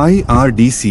IRDC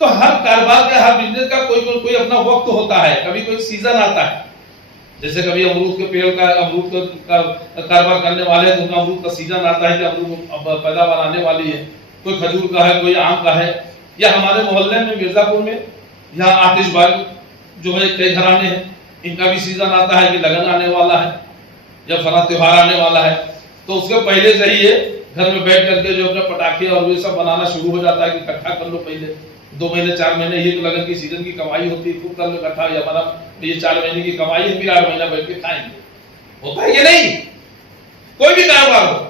تو ہر کاروبار کا، ہر بزنس کا کوئی اپنا وقت ہوتا ہے، کبھی کوئی سیزن آتا ہے. جیسے کبھی امرود کے پیڑ کا، امرود کا کاروبار کرنے والے ہیں تو ان کا امرود کا سیزن آتا ہے کہ امرود پیداوار آنے والی ہے. کوئی کھجور کا ہے، کوئی آم کا ہے. یا ہمارے محلے میں مرزا پور میں یہاں آتش بازی جو ہے کئی گھرانے ہیں، ان کا بھی سیزن آتا ہے کہ لگن آنے والا ہے یا فلاں تہوار آنے والا ہے. تو اس کے پہلے سے ہی یہ گھر میں بیٹھ کر کے جو اپنے پٹاخے اور یہ سب بنانا شروع ہو جاتا ہے کہ اکٹھا کر لو. پہلے 2 مہینے 4 مہینے یہ تو لگن کی سیزن کی کمائی ہوتی ہے، خوب کر لو اکٹھا، یا ہمارا یہ 4 مہینے کی کمائی ہے، پھر 8 مہینہ بیٹھ کے کھائیں گے. ہوتا ہے کہ نہیں؟ کوئی بھی کاروبار ہو،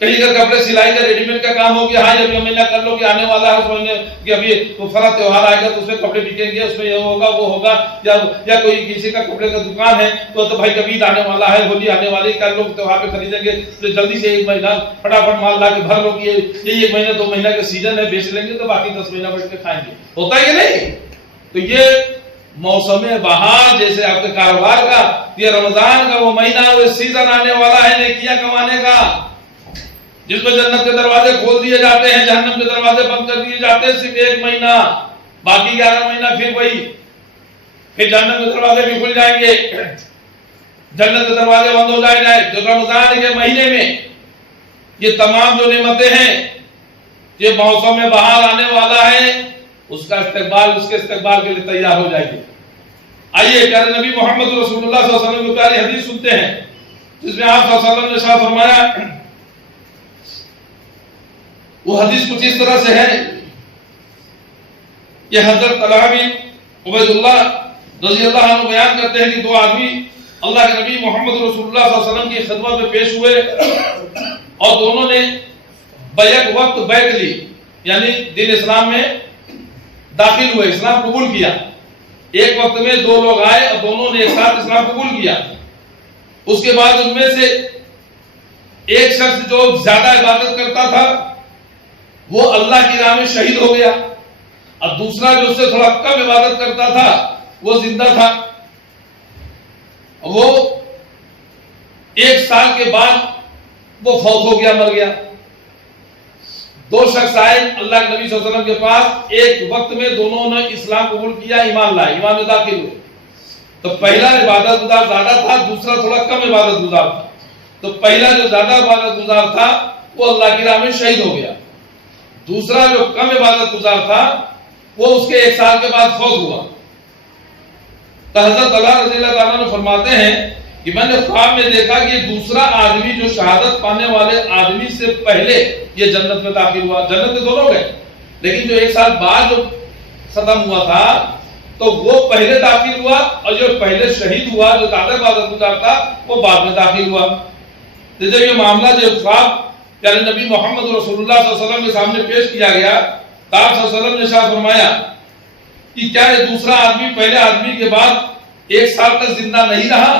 کہیں کا کپڑے سلائی کا ریڈی میڈ کا کام ہو کہ ہاں یہ مہینہ کر لو کہ آنے والا ہے، اس مہینے کہ ابھی فلاں تہوار آئے گا تو اس میں کپڑے بکیں گے، اس میں یہ ہوگا وہ ہوگا. یا کوئی کسی کا کپڑے کا دکان ہے تو بھائی کبھی آنے والا ہے، ہولی آنے والی، کل لوگ تہوار پہ خریدیں گے تو جلدی سے 1 مہینہ فٹافٹ مال لا کے بھر لو کہ یہ 1 مہینہ 2 مہینہ کا سیزن ہے، بیچ لیں گے تو باقی 10 مہینہ بیٹھ کے کھائیں گے. ہوتا ہے کہ نہیں؟ تو یہ موسم بہار جیسے آپ کے کاروبار کا، یہ رمضان کا وہ مہینہ، وہ سیزن آنے والا ہے نیکیاں کمانے کا، جس میں جنت کے دروازے کھول دیے جاتے ہیں، جہنم کے دروازے بند کر دیے جاتے ہیں. صرف 1 مہینہ، باقی 11 مہینہ پھر جہنم کے دروازے بھی کھل جائیں گے، جنت کے دروازے بند ہو جائیں گے. جو رمضان کے مہینے میں یہ تمام جو نعمتیں ہیں، یہ موسم بہار آنے والا ہے، اس کا استقبال، اس کے استقبال کے لیے تیار ہو جائے گی. آئیے پیارے نبی محمد رسول اللہ صلی اللہ علیہ وسلم کی پیاری حدیث سنتے ہیں، جس میں آپ صلی اللہ علیہ وسلم نے ارشاد فرمایا. وہ حدیث کچھ اس طرح سے ہے کہ حضرت طلحہ بن عبید اللہ رضی اللہ عنہ بیان کرتے ہیں کہ 2 آدمی اللہ کے نبی محمد رسول اللہ صلی اللہ علیہ وسلم کی خدمت میں پیش ہوئے اور دونوں نے بیک وقت بیعت لی، یعنی دین اسلام میں داخل ہوئے، اسلام قبول کیا. ایک وقت میں 2 لوگ آئے اور دونوں نے ایک ساتھ اسلام قبول کیا. اس کے بعد ان میں سے ایک شخص جو زیادہ عبادت کرتا تھا وہ اللہ کی راہ میں شہید ہو گیا، اور دوسرا جو اس سے تھوڑا کم عبادت کرتا تھا وہ زندہ تھا. وہ 1 سال کے بعد وہ فوت ہو گیا، مر گیا. 2 شخص آئے اللہ کے نبی صلی اللہ علیہ وسلم کے پاس، ایک وقت میں دونوں نے اسلام قبول کیا، ایمان لائے، ایمان میں داخل ہوئے. تو پہلا عبادت گزار زیادہ تھا، دوسرا تھوڑا کم عبادت گزار تھا. تو پہلا جو زیادہ عبادت گزار تھا وہ اللہ کی راہ میں شہید ہو گیا، دوسرا جو کم عبادت گزار تھا وہ اس کے 1 سال کے بعد فوت ہوا. تو حضرت علی رضی اللہ تعالیٰ نے فرماتے ہیں کہ میں نے خواب میں دیکھا کہ دوسرا آدمی جو شہادت پانے والے آدمی سے پہلے یہ جنت میں داخل ہوا. جنت میں دونوں گئے، لیکن جو 1 سال بعد جو ختم ہوا تھا تو وہ پہلے داخل ہوا، اور جو پہلے شہید ہوا جو زیادہ عبادت گزار تھا وہ بعد میں داخل ہوا. تو جب یہ معاملہ جو خواب پیارے نبی محمد رسول اللہ صلی اللہ علیہ وسلم کے سامنے پیش کیا گیا، تو آپ صلی اللہ علیہ وسلم نے ارشاد فرمایا کہ کیا یہ دوسرا آدمی پہلے آدمی کے بعد 1 سال تک زندہ نہیں رہا؟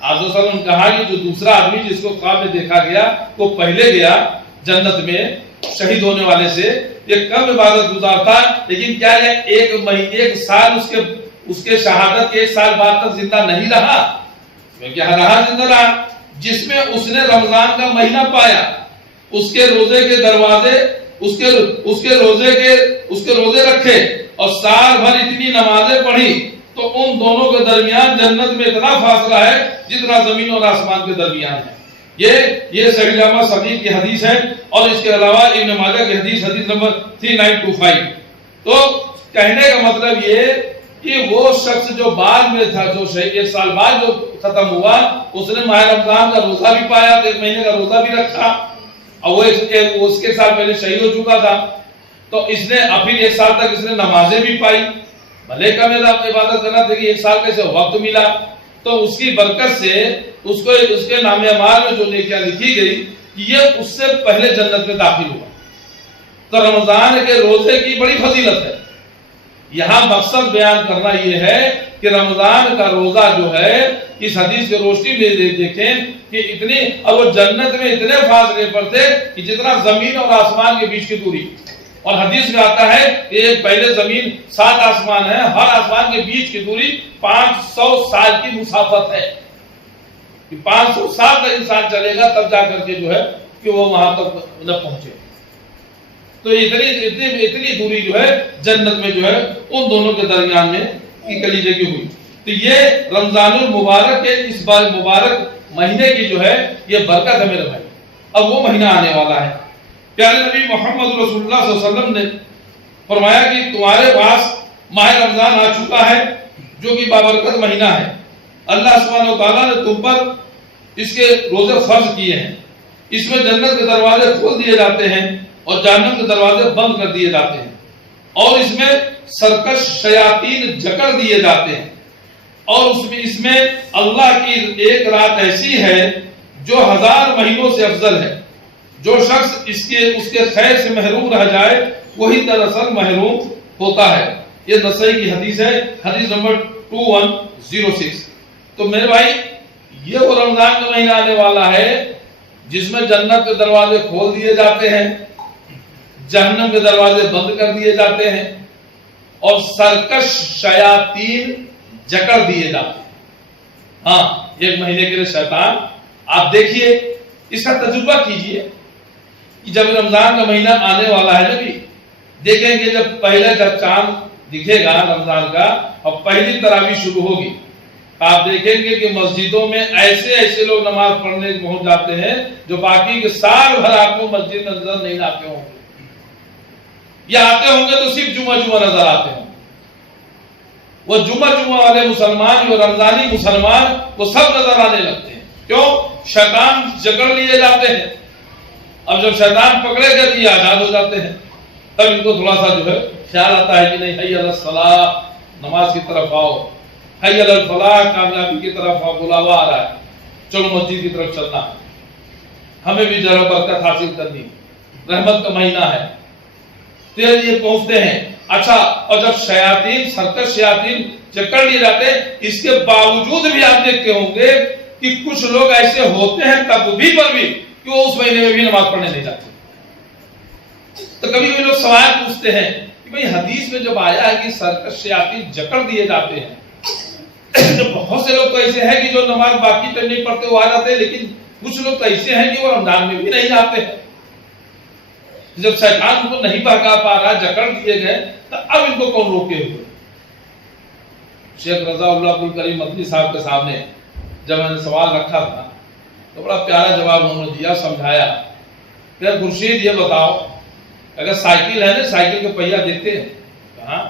آپ صلی اللہ علیہ وسلم نے کہا کہ جو دوسرا آدمی جس کو خواب میں دیکھا گیا وہ پہلے گیا جنت میں شہید ہونے والے سے، یہ کم عبادت گزار تھا، لیکن کیا یہ 1 سال اس کے شہادت کے 1 سال بعد تک زندہ نہیں رہا؟ کیا رہا؟ زندہ رہا. جس میں اس نے رمضان کا مہینہ پایا، اس کے روزے کے دروازے، اس کے روزے رکھے اور سال بھر اتنی نمازیں پڑھی، تو ان دونوں کے درمیان جنت میں اتنا فاصلہ ہے جتنا زمین اور آسمان کے درمیان ہے. یہ صحیح جامع صحیح کی حدیث ہے، اور اس کے علاوہ ابن ماجہ کی حدیث نمبر 3925. تو کہنے کا مطلب یہ کہ وہ شخص جو بعد میں تھا، جو 1 سال بعد جو ختم ہوا، اس نے ماہ رمضان کا روزہ بھی پایا، 1 مہینے کا روزہ بھی رکھا، اور وہ اس کے سال پہلے شہید ہو چکا تھا. تو اس نے پھر 1 سال تک اس نے نمازیں بھی پائی، بھلے کم عبادت کرنا تھا کہ 1 سال کیسے وقت ملا. تو اس کی برکت سے اس کے نام اعمال میں جو نیکیاں لکھی گئی، یہ اس سے پہلے جنت میں داخل ہوا. تو رمضان کے روزے کی بڑی فضیلت ہے. یہاں مقصد بیان کرنا یہ ہے کہ رمضان کا روزہ جو ہے اس حدیث کے روشنی میں دیکھیں کہ اتنی، اور وہ جنت میں اتنے فاصلے پر تھے کہ جتنا زمین اور آسمان کے بیچ کی دوری. اور حدیث میں آتا ہے کہ پہلے زمین 7 آسمان ہے، ہر آسمان کے بیچ کی دوری 500 سال کی مسافت ہے. 500 سال تک انسان چلے گا تب جا کر کے جو ہے کہ وہ وہاں تک نہ پہنچے. تو اتنی دوری جو ہے جنت میں جو ہے ان دونوں کے درمیان میں کی کلیجے کی ہوئی. تو یہ رمضان المبارک کے اس بار مبارک مہینے کی جو ہے یہ برکت ہے میرے بھائی. اب وہ مہینہ آنے والا ہے. پیارے نبی محمد رسول اللہ صلی اللہ علیہ وسلم نے فرمایا کہ تمہارے پاس ماہ رمضان آ چکا ہے جو کہ بابرکت مہینہ ہے. اللہ سبحانہ و تعالیٰ نے تم پر اس کے روزے فرض کیے ہیں. اس میں جنت کے دروازے کھول دیے جاتے ہیں اور جہنم کے دروازے بند کر دیے جاتے ہیں. اور اس میں سرکش شیاطین جکڑ دیے جاتے ہیں. اور اس میں اللہ کی ایک رات ایسی ہے جو 1000 مہینوں سے افضل ہے. جو شخص اس کے خیر سے محروم رہ جائے وہی دراصل محروم ہوتا ہے. یہ نسائی کی حدیث ہے, حدیث نمبر 2106. تو میرے بھائی یہ وہ رمضان کا مہینہ آنے والا ہے جس میں جنت کے دروازے کھول دیے جاتے ہیں, جہنم کے دروازے بند کر دیے جاتے ہیں اور سرکش شیاطین جکڑ دیے جاتے ہیں. ہاں, ایک مہینے کے لیے شیطان, آپ دیکھیے اس کا تجربہ کیجئے کہ جب رمضان کا مہینہ آنے والا ہے نبی, دیکھیں گے جب جب چاند دکھے گا رمضان کا اور پہلی تراویح شروع ہوگی, آپ دیکھیں گے کہ مسجدوں میں ایسے لوگ نماز پڑھنے پہنچ جاتے ہیں جو باقی کے سال بھر آپ کو مسجد میں نظر نہیں آتے ہوں گے, یا آتے ہوں گے تو صرف جمعہ نظر آتے ہوں. وہ جمعہ والے مسلمان, جو رمضانی مسلمان, وہ سب نظر آنے لگتے ہیں. کیوں؟ شیطان جکڑ لیے جاتے ہیں. اب جب شیطان پکڑے گئے تو یہ آزاد ہو جاتے ہیں. تب ان کو تھوڑا سا جو ہے خیال آتا ہے کہ نہیں, حی علی الصلاۃ, نماز کی طرف آؤ, حی علی الفلاح, کامیابی کی طرف آؤ, بلاوا آ رہا ہے, چلو مسجد کی طرف چلنا, ہمیں بھی ذرا برکت حاصل کرنی, رحمت کا مہینہ ہے. تو یہ پہنچتے ہیں. اچھا, اور جب شیاطین, سرکش شیاطین جکڑ لیے جاتے ہیں, اس کے باوجود بھی آپ دیکھتے ہوں گے کہ کچھ لوگ ایسے ہوتے ہیں تب بھی کہ وہ اس مہینے میں بھی نماز پڑھنے نہیں جاتے. تو کبھی کبھی لوگ سوال پوچھتے ہیں کہ بھئی حدیث میں جب آیا ہے کہ سرکش شیاطین جکڑ دیے جاتے ہیں, تو بہت سے لوگ تو ایسے ہیں کہ جو نماز باقی تو نہیں پڑھتے وہ آ جاتے ہیں, لیکن کچھ لوگ تو ایسے ہیں کہ وہ رمضان میں بھی نہیں آتے ہیں. جب شیطان ان کو نہیں بہکا پا رہا, جکڑ دیے گئے, تو اب ان کو کون روکے ہوئے؟ شیخ رضا اللہ عبد الکریم مدنی صاحب کے سامنے جب میں نے سوال رکھا تھا تو بڑا پیارا جواب انہوں نے دیا, سمجھایا کہ خورشید یہ بتاؤ, اگر سائیکل ہے نا, سائیکل کے پہیا دیکھتے ہیں کہاں,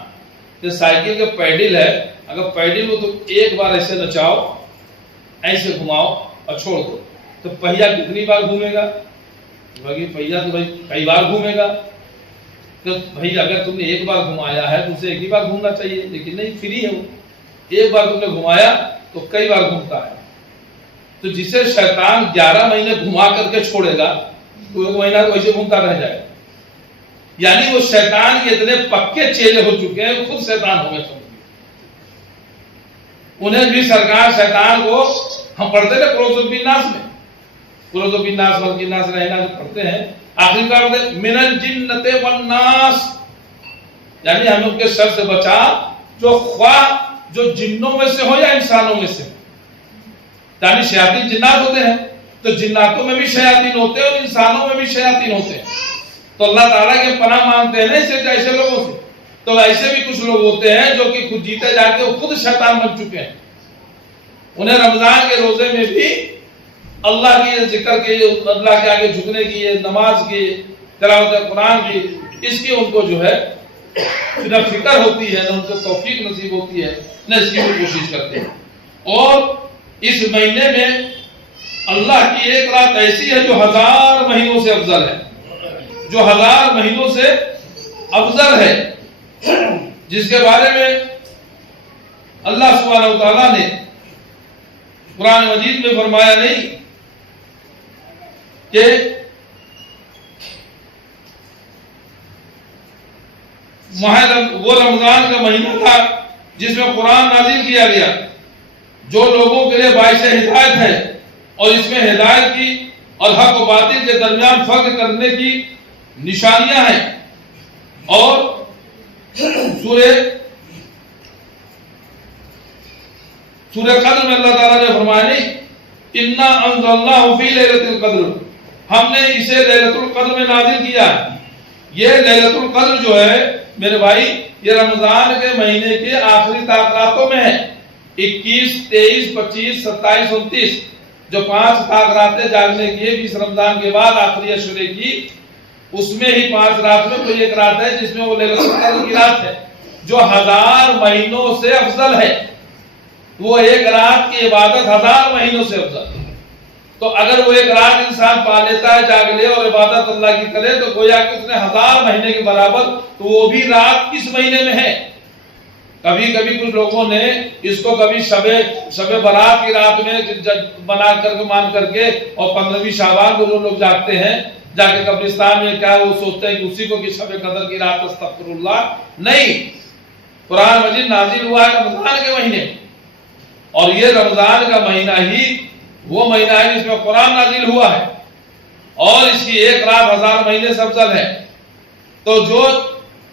تو سائیکل کے پیڈل ہے, اگر پیڈل کو تو ایک بار ایسے نچاؤ, ایسے گھماؤ اور چھوڑ دو, تو پہیا کتنی بار گھومے گا؟ پہیا تو بھائی کئی بار گھومے گا. تو بھائی اگر تم نے ایک بار گھمایا ہے تو اسے ایک ہی بار گھومنا چاہیے, لیکن نہیں, فری ہے وہ, ایک بار تم نے گھمایا تو کئی بار گھومتا ہے. تو جسے شیطان 11 مہینے گھما کر کے چھوڑے گا تو ایک مہینہ تو ایسے گھومتا رہ جائے. یعنی وہ شیطان کے اتنے پکے چیلے ہو چکے ہیں, خود شیطان ہو گئے. انہیں بھی سرکار شیطان کو, ہم پڑھتے تھے قروض بالناس میں, قروض بالناس والناس رہنا جو پڑھتے ہیں, آخری کار ہوتے من الجنۃ والناس, یعنی ہمیں ان کے شر سے بچا جو خواہ جو جنوں میں سے ہو یا انسانوں میں سے. یعنی شیاطین جنات ہوتے ہیں, تو جناتوں میں بھی شیاطین ہوتے ہیں اور انسانوں میں بھی شیاطین ہوتے ہیں. تو اللہ تعالیٰ کے پناہ مانگتے ہیں نا ایسے لوگوں سے. تو ایسے بھی کچھ لوگ ہوتے ہیں جو کہ خود جیتے جا کے خود شیطان بن چکے ہیں. انہیں رمضان کے روزے میں بھی اللہ کی ذکر کی, اللہ کے آگے جھکنے کی, نماز کی, تلاوت قرآن کی, اس کی ان کو جو ہے نہ فکر ہوتی ہے, نہ ان کو توفیق نصیب ہوتی ہے, نہ اس کی وہ کوشش کرتے ہیں. اور اس مہینے میں اللہ کی ایک رات ایسی ہے جو 1000 مہینوں سے افضل ہے, جو 1000 مہینوں سے افضل ہے, جس کے بارے میں اللہ سبحانہ و تعالیٰ نے قرآن مجید میں فرمایا نہیں کہ وہ رمضان کا مہینہ تھا جس میں قرآن نازل کیا گیا, جو لوگوں کے لیے باعث ہدایت ہے, اور اس میں ہدایت کی اور حق و باطل کے درمیان فرق کرنے کی نشانیاں ہیں. اور سورہ قدر میں اللہ تعالیٰ نے فرمایا نہیں, انا انزلناہ فی لیلۃ القدر, ہم نے اسے لیلۃ القدر میں نازل کیا. یہ لیلۃ القدر جو ہے میرے بھائی یہ رمضان کے مہینے کے آخری راتوں میں ہے. 21 23 25 27 29 جو 5 راتیں جاگنے کی ہے 20 رمضان کے بعد آخری عشرے کی, اس میں ہی 5 رات میں کوئی ایک رات ہے جس میں وہ لیلۃ القدر کی رات ہے جو 1000 مہینوں سے افضل ہے. وہ ایک رات کی عبادت 1000 مہینوں سے افضل ہے. تو اگر وہ ایک رات انسان پا لیتا ہے, جاگ لے اور عبادت اللہ کی کرے تو گویا کہ اس نے 1000 مہینے کے برابر, تو وہ بھی رات کس مہینے میں ہے. کبھی کبھی کچھ لوگوں نے اس کو کبھی شب برات کی رات میں بنا کر کے مان کر کے, اور 15ویں شعبان کو جو لوگ جاگتے ہیں جا کے قبرستان میں, کیا وہ سوچتے ہیں کہ اسی کو کہ شب قدر کی رات, استغفر اللہ. نہیں, قرآن مجید نازل ہوا ہے رمضان کے مہینے, اور یہ رمضان کا مہینہ ہی وہ مہینہ ہے جس میں قرآن نازل ہوا ہے, اور اس کی ایک رات 1000 مہینے سے افضل ہے. تو جو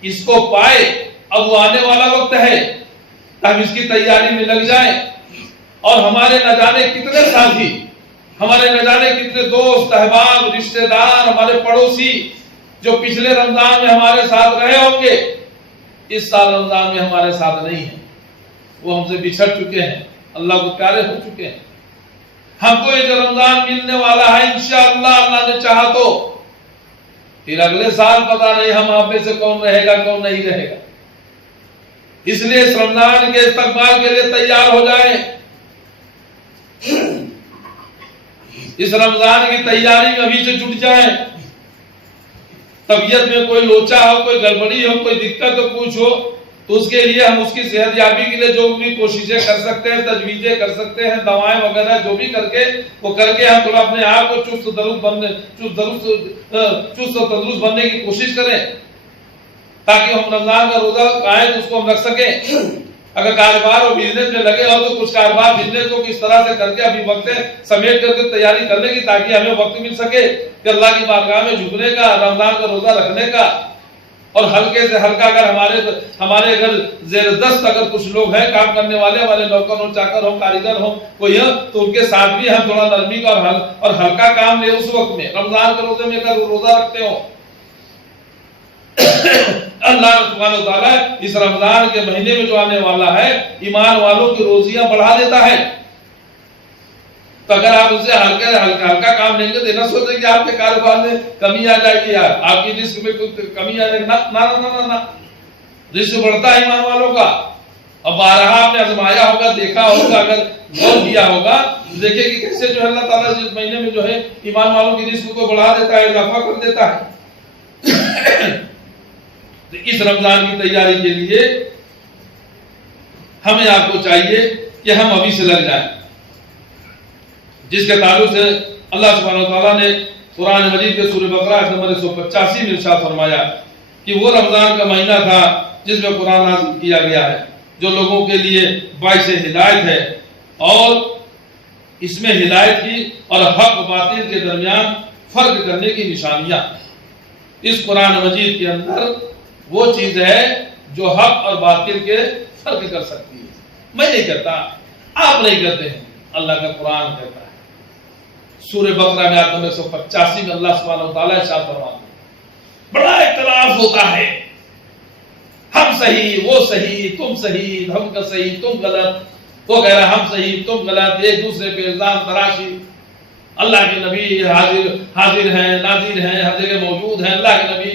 اس کو پائے, اب وہ آنے والا وقت ہے, ہم اس کی تیاری میں لگ جائیں. اور ہمارے نہ جانے کتنے ساتھی, ہمارے نہ جانے کتنے دوست احباب رشتہ دار, ہمارے پڑوسی جو پچھلے رمضان میں ہمارے ساتھ رہے ہوں گے, اس سال رمضان میں ہمارے ساتھ نہیں ہیں. وہ ہم سے بچھڑ چکے ہیں, اللہ کو پیارے ہو چکے ہیں. ہم کو یہ جو رمضان ملنے والا ہے انشاءاللہ اللہ نے چاہا تو پھر اگلے سال پتہ نہیں ہم آپ میں سے کون رہے گا کون نہیں رہے گا. اس لیے اس رمضان کے استقبال کے لیے تیار ہو جائیں. اس رمضان کی تیاری میں ابھی سے جٹ جائیں. طبیعت میں کوئی لوچا ہو, کوئی گڑبڑی ہو, کوئی دقت ہو, کچھ ہو, تو اس کے لیے ہم اس کی صحت یابی کے لیے جو بھی کوششیں کر سکتے ہیں, تجویزیں کر سکتے ہیں, دوائیں وغیرہ جو بھی کر کے وہ کر کے ہم تھوڑا اپنے آپ کو چست و تندرست بننے کی کوشش کریں, تاکہ ہم رمضان کا روزہ آئے تو اس کو ہم رکھ سکیں. اگر کاروبار اور بزنس میں لگے ہو تو کچھ کاروبار بزنس کو کس طرح سے کر کے ابھی وقت سمیٹ کر کے تیاری کرنے کی, تاکہ ہمیں وقت مل سکے کہ اللہ کی بارگاہ میں جھکنے کا, رمضان کا روزہ رکھنے کا. اور ہلکے سے ہلکا اگر ہمارے گھر زیر دست اگر کچھ لوگ ہیں کام کرنے والے, ہمارے نوکر ہوں, چاکر ہوں, کاریگر ہوں, کوئی ہے تو ان کے ساتھ بھی ہم تھوڑا نرمی کا اور ہلکا کام لیں. اس وقت میں رمضان کے روزے میں اگر روزہ رکھتے ہوں, اللہ سبحانہ و تعالیٰ اس رمضان کے مہینے میں جو آنے والا ہے ایمان والوں کی روزیاں بڑھا دیتا ہے. تو اگر آپ اسے ہلکا کام لیں گے تو نہ سوچیں کہ آپ کے کاروبار میں کمی آ جائے گی, یار آپ کی رزق میں کوئی کمی آ جائے گی. نہ, رزق بڑھتا ہے ایمان والوں کا. اب بارہا آپ نے آزمایا ہوگا, دیکھا ہوگا, اگر غور کیا ہوگا, دیکھیں کہ کیسے جو ہے اللہ تعالیٰ اس مہینے میں جو ہے ایمان والوں کی رزق کو بڑھا دیتا ہے, اضافہ کر دیتا ہے. تو اس رمضان کی تیاری کے لیے ہمیں آپ کو چاہیے کہ ہم ابھی سے لگ جائیں, جس کے تعلق سے اللہ سبحانہ وتعالیٰ نے قرآن مجید کے سورہ بقرہ آیت نمبر 185 میں ارشاد فرمایا کہ وہ رمضان کا مہینہ تھا جس میں قرآن نازل کیا گیا ہے, جو لوگوں کے لیے باعث ہدایت ہے, اور اس میں ہدایت کی اور حق و باطل کے درمیان فرق کرنے کی نشانیاں. اس قرآن مجید کے اندر وہ چیز ہے جو حق اور باطل کے فرق کر سکتی ہے. میں نہیں کہتا, آپ نہیں کہتے ہیں, اللہ کا قرآن کہتا ہے. سورہ بقرہ میں آیت نمبر 185 میں اللہ سبحانہ و تعالیٰ ارشاد فرماتے ہیں بڑا اختلاف ہوتا ہے, ہم صحیح, وہ صحیح, تم صحیح, ہم کا صحیح, تم غلط, وہ کہہ رہا ہم صحیح, تم غلط, ایک دوسرے پہ الزام تراشی. اللہ کے نبی حاضر ہیں, ناظر ہیں, ہر جگہ موجود ہیں. اللہ کے نبی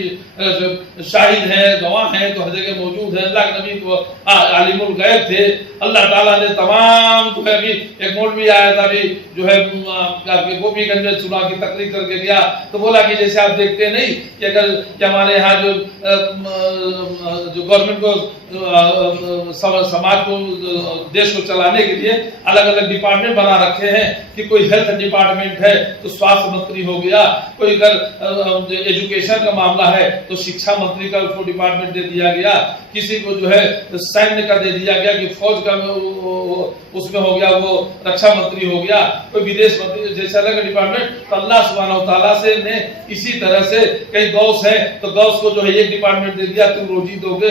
شاہد ہیں, گواہ ہیں, تو ہر جگہ موجود ہیں. اللہ کے نبی کو عالم الغیب تھے. اللہ تعالیٰ نے تمام جو ہے, ابھی ایک مولوی آیا تھا ابھی جو ہے گوپی گنج میں سنا کی تقریر کر کے گیا, تو بولا کہ جیسے آپ دیکھتے نہیں کہ اگر کہ ہمارے یہاں جو گورنمنٹ کو سماج کو دیش کو چلانے کے لیے الگ الگ ڈپارٹمنٹ بنا رکھے ہیں, کہ کوئی ہیلتھ ڈپارٹمنٹ ہے تو سواستھ منتری ہو گیا, کوئی اگر ایجوکیشن کا معاملہ ہے تو شکشا منتری کا اس کو ڈپارٹمنٹ دے دیا گیا, کسی کو جو ہے سینیہ کا دے دیا گیا کہ فوج کا اس میں ہو گیا, وہ رکشا منتری ہو گیا, کوئی ودیش منتری, جیسے الگ ڈپارٹمنٹ. تو اللہ سبحانہ و تعالیٰ سے نے اسی طرح سے کئی غوث ہیں تو غوث کو جو ہے ایک ڈپارٹمنٹ دے دیا, تم روزی دو گے,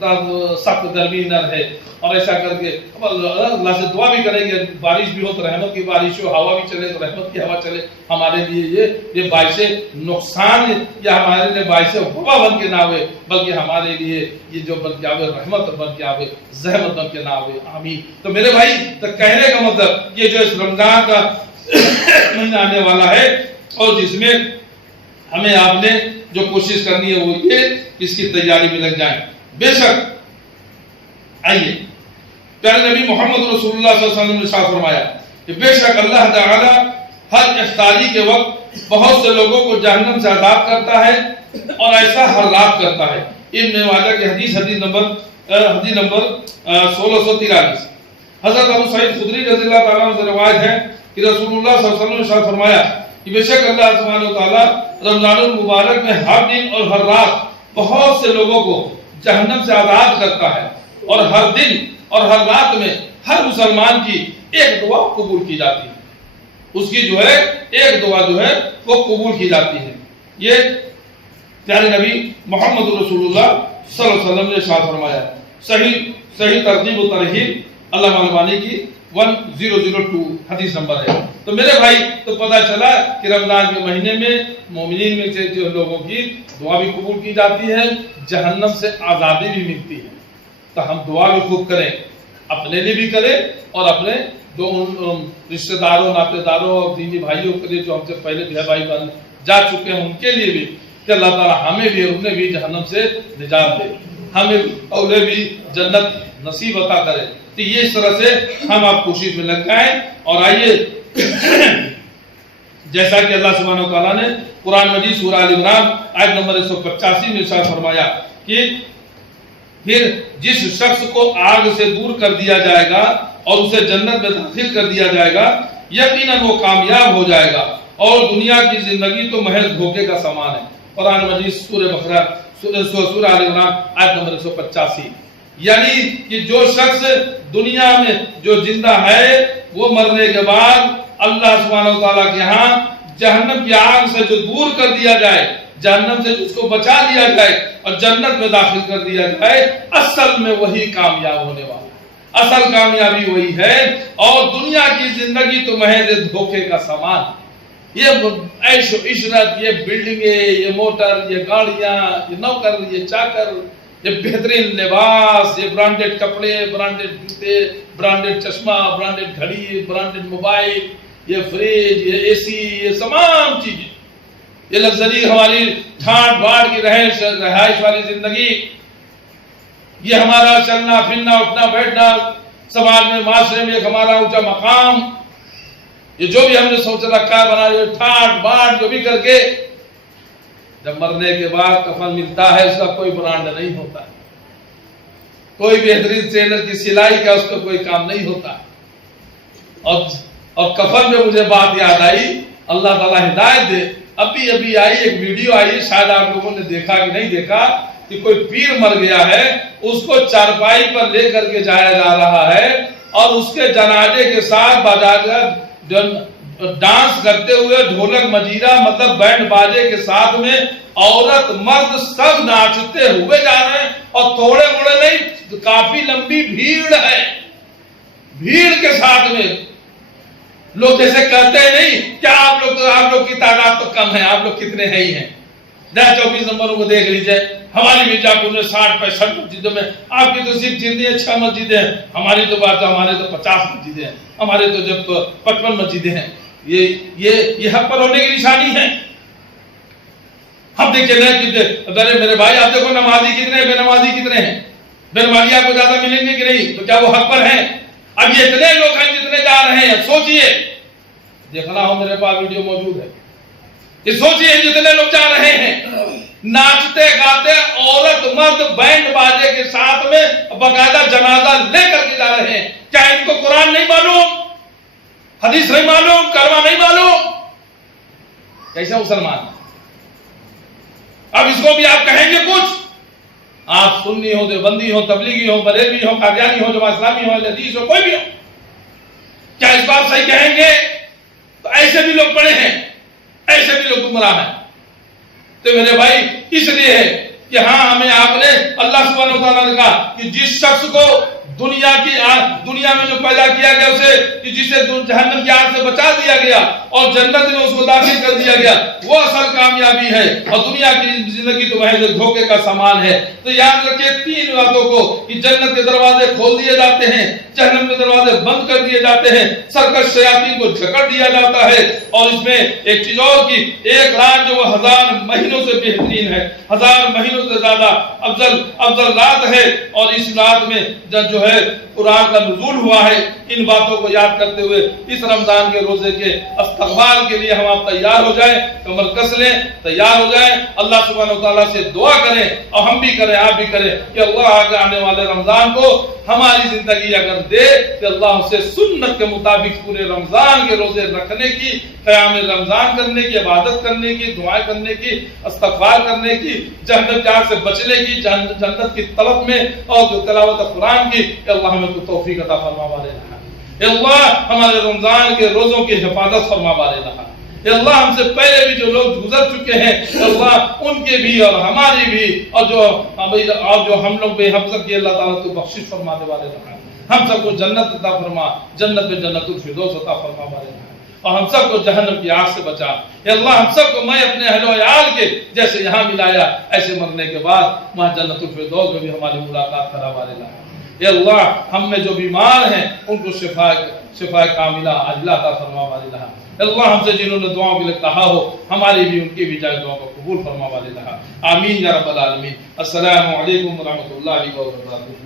سخت گرمی نہ رہے، اور ایسا کر کے اللہ سے دعا بھی کریں گے بارش بھی ہو تو رحمت کی بارش ہو، ہوا بھی چلے تو رحمت کی ہوا چلے ہمارے لیے، یہ باعث نقصان یا ہمارے لیے باعث وبا بن کے نہ ہوئے، بلکہ ہمارے لیے یہ جو بن کے آوے رحمت بن کے آوے، زحمت بن کے نہ آوے، آمین۔ تو میرے بھائی تو کہنے کا مطلب یہ جو اس رمضان کا مہینہ آنے والا ہے اور جس میں ہمیں آپ نے جو کوشش کرنی ہے وہ یہ اس کی تیاری میں لگ جائیں۔ بے شک آئیے پیارے نبی محمد رسول اللہ صلی اللہ علیہ وسلم نے ارشاد فرمایا کہ بے شک اللہ تعالی ہر افطاری کے وقت بہت سے لوگوں کو جہنم سے عذاب کرتا ہے اور ایسا ہر رات کرتا ہے۔ ابن ماجہ کی حدیث نمبر 1643۔ حضرت ابو سعید خدری رضی اللہ تعالیٰ عنہ سے روایت ہے کہ رسول اللہ صلی اللہ علیہ وسلم نے ارشاد فرمایا کہ بے شک اللہ سبحانہ وتعالی رمضان المبارک میں ہر دن اور ہر رات بہت سے لوگوں کو جہنم سے آزاد کرتا ہے، اور ہر دن اور ہر رات میں ہر مسلمان کی ایک دعا قبول کی جاتی ہے، اس کی جو ہے ایک دعا جو ہے وہ قبول کی جاتی ہے۔ یہ پیارے نبی محمد رسول اللہ صلی اللہ علیہ وسلم نے ارشاد فرمایا۔ صحیح ترغیب و ترہیب علامہ البانی کی 1002 حدیث نمبر ہے۔ تو میرے بھائی تو پتہ چلا کہ رمضان کے مہینے میں مومنین میں سے جو لوگوں کی دعا بھی قبول کی جاتی ہے، جہنم سے آزادی بھی ملتی ہے۔ تو ہم دعا بھی خوب کریں، اپنے لیے بھی کریں اور اپنے دو رشتہ داروں، ناطے داروں اور دینی بھائیوں کے لیے جو ہم سے پہلے بھائی بن جا چکے ہیں ان کے لیے بھی، کہ اللہ تعالیٰ ہمیں بھی اور انہیں بھی جہنم سے نجات دے، ہمیں اور انہیں بھی جنت نصیب عطا کرے۔ تو یہ اس طرح سے ہم آپ کوشش میں لگ جائیں، اور آئیے جیسا کہ اللہ سبحانہ و تعالیٰ نے قرآن مجید سورہ آل عمران آیت نمبر 185 میں ارشاد فرمایا کہ پھر جس شخص کو آگ سے دور کر دیا جائے گا اور اسے جنت میں داخل کر دیا جائے گا، یقیناً وہ کامیاب ہو جائے گا، اور دنیا کی زندگی تو محض دھوکے کا سامان ہے۔ قرآن مجید سورہ بقرہ سورہ آل عمران آیت نمبر 185۔ یعنی کہ جو شخص دنیا میں جو زندہ ہے وہ مرنے کے بعد اللہ سبحانہ و تعالیٰ کے ہاں جہنم کی آگ سے جو دور کر دیا جائے، جہنم سے اس کو بچا دیا جائے اور جنت میں داخل کر دیا جائے، اصل میں وہی کامیاب ہونے والا ہے، اصل کامیابی وہی ہے، اور دنیا کی زندگی تو محض دھوکے کا سامان۔ یہ عیش و عشرت، یہ بلڈنگیں، یہ موٹر، یہ گاڑیاں، یہ نوکر، یہ چاکر، یہ بہترین لباس، یہ برانڈڈ کپڑے، برانڈڈ جوتے، برانڈڈ چشمہ، برانڈڈ گھڑی، برانڈڈ موبائل، یہ فریج، یہ اے سی، یہ تمام چیزیں، یہ لگژری ہماری ٹھاٹ باٹ کی رہائش والی زندگی، یہ ہمارا چلنا پھرنا اٹھنا بیٹھنا سماج میں معاشرے میں ایک ہمارا اونچا مقام، یہ جو بھی ہم نے سوچ رکھا ہے بنا، یہ ٹھاٹ باٹ جو بھی کر کے جب مرنے کے بعد کفن ملتا ہے اس کا کوئی برانڈ نہیں ہوتا، کوئی بہترین ٹیلر کی سلائی کا اس کا کوئی کام نہیں ہوتا۔ اور کفن میں مجھے بات یاد آئی، اللہ تعالیٰ ہدایت دے، ابھی آئی ایک ویڈیو آئی، شاید آپ لوگوں نے دیکھا کہ نہیں دیکھا، کہ کوئی پیر مر گیا ہے، اس کو چارپائی پر لے کر کے جایا جا رہا ہے، اور اس کے جنازے کے ساتھ باجا ڈانس کرتے ہوئے ڈھولک مجیرہ مطلب بینڈ باجے کے ساتھ میں عورت مرد سب ناچتے ہوئے جا رہے ہیں، اور تھوڑے بڑے نہیں، کافی لمبی بھیڑ ہے، بھیڑ کے ساتھ میں لوگ جیسے کہتے ہیں نہیں کیا آپ لوگ کی تعداد تو کم ہے، آپ لوگ کتنے ہیں ہی ہیں، 24 نمبروں کو دیکھ لیجئے، ہماری مرزا پور میں 60-65 مسجدوں میں، آپ کی تو صرف چندی 6 مسجدیں ہیں، ہماری تو بات ہے ہمارے تو 50 مسجدیں ہیں، ہمارے تو جب 55 مسجدیں ہیں۔ یہ حق پر ہونے کی نشانی ہے۔ ہم دیکھیں میرے بھائی، آپ دیکھو نمازی کتنے بے نمازی کتنے ہیں، بے نمازی آپ کو زیادہ ملیں گے کہ نہیں؟ تو کیا وہ حق پر ہیں؟ اب یہ اتنے لوگ ہیں جتنے جا رہے ہیں، سوچئے، دیکھنا ہو میرے پاس ویڈیو موجود ہے، یہ سوچئے جتنے لوگ جا رہے ہیں، ناچتے گاتے عورت مرد بینڈ باجے کے ساتھ میں باقاعدہ جنازہ لے کر کے جا رہے ہیں، کیا ان کو قرآن نہیں معلوم، حدیث نہیں معلوم، کلمہ نہیں معلوم؟ کیسا مسلمان؟ اب اس کو بھی آپ کہیں گے کچھ، آپ سنی ہو، دیوبندی ہو، تبلیغی ہو، بریلوی ہو، قادیانی ہو، جماعت اسلامی ہو، حدیث ہو، کوئی بھی ہو، کیا اس بات صحیح کہیں گے؟ تو ایسے بھی لوگ پڑے ہیں، ایسے بھی لوگ گمراہ ہیں۔ تو میرے بھائی اس لیے کہ ہاں ہمیں آپ نے اللہ سبحانہ و تعالیٰ نے کہا کہ جس شخص کو دنیا میں جو پیدا کیا گیا اسے کہ جسے جہنم کی آگ سے بچا دیا گیا اور جنت میں اس کو داخل کر دیا گیا وہ اصل کامیابی ہے، اور دنیا کی زندگی تو محض دھوکے کا سامان ہے۔ تو یاد رکھیں تین باتوں کو کہ جنت کے دروازے کھول دیے جاتے ہیں، جہنم کے دروازے بند کر دیے جاتے ہیں، سرکش شیاطین کو جکڑ دیا جاتا ہے، اور اس میں ایک چیز اور کی ایک رات جو وہ 1000 مہینوں سے بہترین ہے، 1000 مہینوں سے زیادہ افضل رات ہے، اور اس رات میں جو ہے قرآن کا نزول ہوا ہے۔ ان باتوں کو یاد کرتے ہوئے اس رمضان کے روزے کے استقبال کے لیے ہم آپ تیار ہو جائیں، کمر کس لیں، تیار ہو جائیں، اللہ سبحانہ و تعالیٰ سے دعا کریں، اور ہم بھی کریں، آپ بھی کریں کہ اللہ آگے آنے والے رمضان کو ہماری زندگی اگر دے کہ اللہ اسے سنت کے مطابق پورے رمضان کے روزے رکھنے کی، قیام رمضان کرنے کی، عبادت کرنے کی، دعائیں کرنے کی، استغفار کرنے کی، جہنم کی آگ سے بچنے کی، جنت کی طلب میں اور تلاوت قرآن کی، کہ اللہ ہمیں تو توفیق عطا فرما والے رہا، اے اللہ ہمارے رمضان کے روزوں کی حفاظت فرما والے رہا، اے اللہ ہم سے پہلے بھی جو لوگ گزر چکے ہیں اے اللہ ان کے بھی اور ہماری بھی، اور جو ہم لوگ بے ہم سب کی اللہ تعالیٰ تو بخشش فرمانے والے رہا، ہم سب کو جنت عطا فرما، جنت میں جنت الفردوس عطا فرما والے رہا، اور ہم سب کو جہنم کی آگ سے بچا، اے اللہ ہم سب کو میں اپنے اہل و عیال کے جیسے یہاں ملایا ایسے مرنے کے بعد وہاں جنت الفردوس میں بھی ہماری ملاقات کرا والے رہا، اے اللہ ہم میں جو بیمار ہیں ان کو شفا کاملہ عاجلہ عطا فرما والے رہا، اللہ ہم سے جنہوں نے دعاؤں کے لیے کہا ہو ہماری بھی ان کی بھی جائے دعاؤں کو قبول فرما والے رہا، آمین یا رب العالمین۔ السلام علیکم ورحمۃ اللہ وبرکاتہ۔